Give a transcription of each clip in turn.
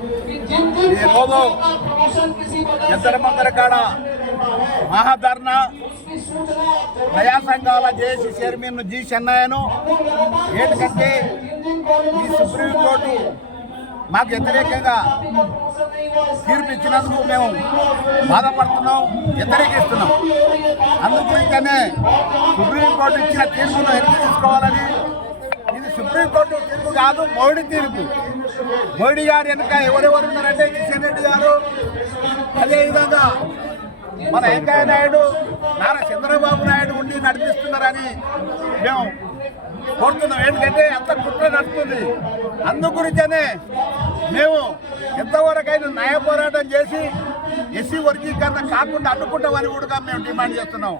ఈరోజు ఇద్దరు మందర కాడ మహాధర్నా ప్రజా సంఘాల జేఏసీ చైర్మన్ జి చెన్నయ్యను ఏంటంటే ఈ సుప్రీంకోర్టు మాకు వ్యతిరేకంగా తీర్పు ఇచ్చినందుకు మేము బాధపడుతున్నాం, వ్యతిరేకిస్తున్నాం. అందుకనే సుప్రీంకోర్టు ఇచ్చిన తీర్పును వెనక్కి తీసుకోవాలని. ఇది సుప్రీంకోర్టు తీర్పు కాదు, మోడీ తీర్పు. మోడీ గారు వెనుక ఎవరెవరు ఉన్నారంటే కిషన్ రెడ్డి గారు, అదేవిధంగా మన వెంకయ్య నాయుడు, నారా చంద్రబాబు నాయుడు ఉండి నడిపిస్తున్నారని మేము కోరుతున్నాం. ఏంటంటే అంత కుట్ర నడుస్తుంది. అందుగురించనే మేము ఎంతవరకైనా న్యాయ పోరాటం చేసి ఎస్సీ వర్గీకరణ కాకుండా అడ్డుకుంటామని కూడా మేము డిమాండ్ చేస్తున్నాం.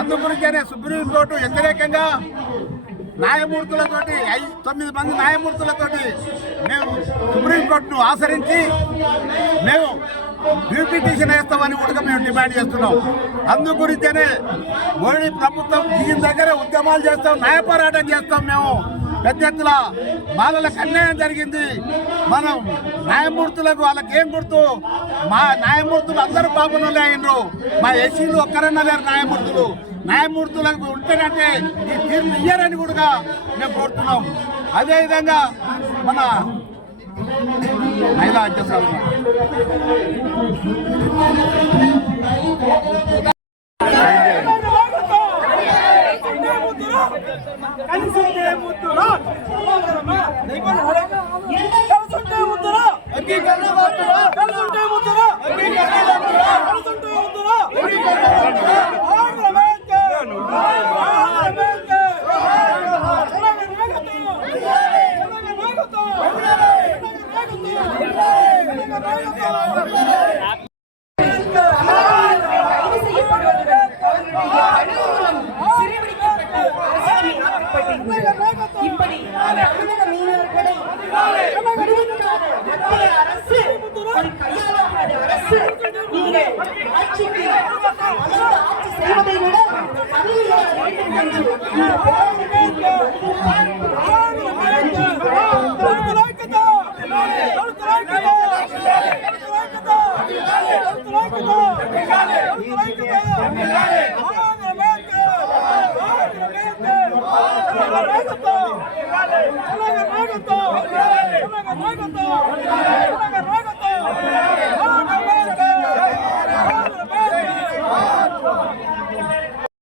అందుగురించనే సుప్రీంకోర్టు వ్యతిరేకంగా న్యాయమూర్తులతోటి 9 మంది న్యాయమూర్తులతోటి మేము సుప్రీంకోర్టును ఆశ్రయించి మేము రిపిటిషన్ వేస్తామని కూడా మేము డిమాండ్ చేస్తున్నాం. అందుగురించనే మోడీ ప్రభుత్వం దీని దగ్గర ఉద్యమాలు చేస్తాం, న్యాయ పోరాటం చేస్తాం. మేము పెద్ద ఎత్తున బాలలకు అన్యాయం జరిగింది. మనం న్యాయమూర్తులకు వాళ్ళకి ఏం గుర్తు? మా న్యాయమూర్తులు అందరూ పాపనోళ్ళే అయినరు. మా ఎస్సీలు ఒక్కరన్నా లేరు న్యాయమూర్తులు. న్యాయమూర్తులకు ఉంటేనంటే ఈ తీర్పు ఇయ్యారని కూడా మేము కోరుతున్నాం. అదేవిధంగా మన మహిళా అధ్యక్షులు Hadi